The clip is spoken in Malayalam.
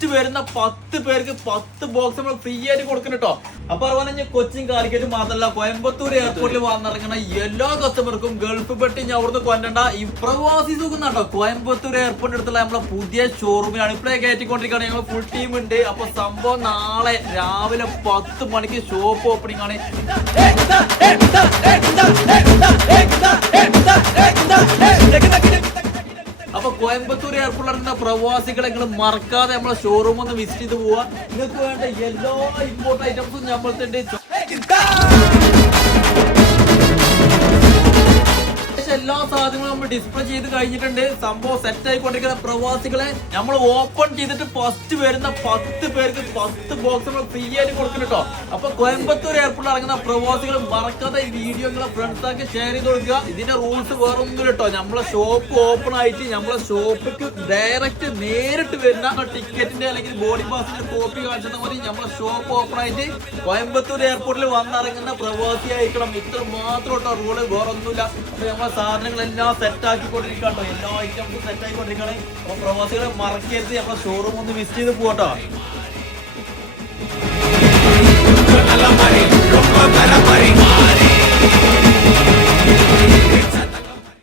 വരുന്ന പത്ത് പേർക്ക് പത്ത് ബോക്സ് നമ്മൾ ഫ്രീ ആയിട്ട് കൊടുക്കണം കേട്ടോ അപ്പൊ അതുപോലെ തന്നെ കൊച്ചിൻ കാലിക്കറ്റ് മാത്രമല്ല കോയമ്പത്തൂർ എയർപോർട്ടിൽ വന്നിറങ്ങുന്ന എല്ലാ കസ്റ്റമർക്കും ഗൾഫ് പെട്ടി ഞാൻ അവിടുന്ന് കൊല്ലണ്ട ഈ പ്രവാസി കേട്ടോ കോയമ്പത്തൂർ എയർപോർട്ടിന്റെ അടുത്തുള്ള നമ്മളെ പുതിയ ഷോറൂമിലാണ് ഇപ്പോഴേ കയറ്റിക്കൊണ്ടിരിക്കുകയാണ് ഞങ്ങൾ ഫുൾ ടീം ഉണ്ട്. അപ്പൊ സംഭവം നാളെ രാവിലെ പത്ത് മണിക്ക് ഷോപ്പ് ഓപ്പണിംഗ് ആണ്. അപ്പൊ കോയമ്പത്തൂർ എയർപോർട്ടിൽ പ്രവാസികളെ നിങ്ങൾ മറക്കാതെ നമ്മളെ ഷോറൂം ഒന്ന് വിസിറ്റ് ചെയ്ത് പോവാ. നിങ്ങൾക്ക് വേണ്ട എല്ലാ ഇമ്പോർട്ട് ഐറ്റംസും നമ്മളത്തെ എല്ലാ സാധനങ്ങളും നമ്മൾ ഡിസ്പ്ലേ ചെയ്ത് കഴിഞ്ഞിട്ടുണ്ട്. സംഭവം സെറ്റ് ആയിക്കൊണ്ടിരിക്കുന്ന പ്രവാസികളെ നമ്മൾ ഓപ്പൺ ചെയ്തിട്ട് ഫസ്റ്റ് വരുന്ന പത്ത് പേർക്ക് പത്ത് ബോക്സ് നമ്മൾ ഫ്രീ ആയിട്ട് കൊടുക്കണം കേട്ടോ അപ്പൊ കോയമ്പത്തൂർ എയർപോർട്ടിൽ ഇറങ്ങുന്ന പ്രവാസികൾ മറക്കാതെ ഈ വീഡിയോ നിങ്ങളെ ഫ്രണ്ട്സ് ആക്കി ഷെയർ ചെയ്ത് കൊടുക്കുക. ഇതിന്റെ റൂൾസ് വേറെ ഒന്നും കേട്ടോ നമ്മളെ ഷോപ്പ് ഓപ്പൺ ആയിട്ട് നമ്മളെ ഷോപ്പിക്ക് ഡയറക്റ്റ് നേരിട്ട് വരുന്ന ടിക്കറ്റിന്റെ അല്ലെങ്കിൽ ബോഡി പാസിന്റെ കോപ്പി കാണിച്ചാൽ മതി നമ്മളെ ഷോപ്പ് ഓപ്പൺ ആയിട്ട് കോയമ്പത്തൂർ എയർപോർട്ടിൽ വന്നിറങ്ങുന്ന പ്രവാസി ആയിരിക്കണം ഇത്ര മാത്രം കേട്ടോ റൂൾ വേറെ ഒന്നുമില്ല നമ്മളെ സാധനങ്ങളെല്ലാം സെറ്റ് ആക്കിക്കൊണ്ടിരിക്കട്ടോ എല്ലാ ഐറ്റംസും സെറ്റ് ആയിക്കൊണ്ടിരിക്കണേ അപ്പൊ പ്രവാസികളെ മറക്കരുത്. നമ്മളെ ഷോറൂം ഒന്ന് വിസിറ്റ് ചെയ്ത് പോട്ടോ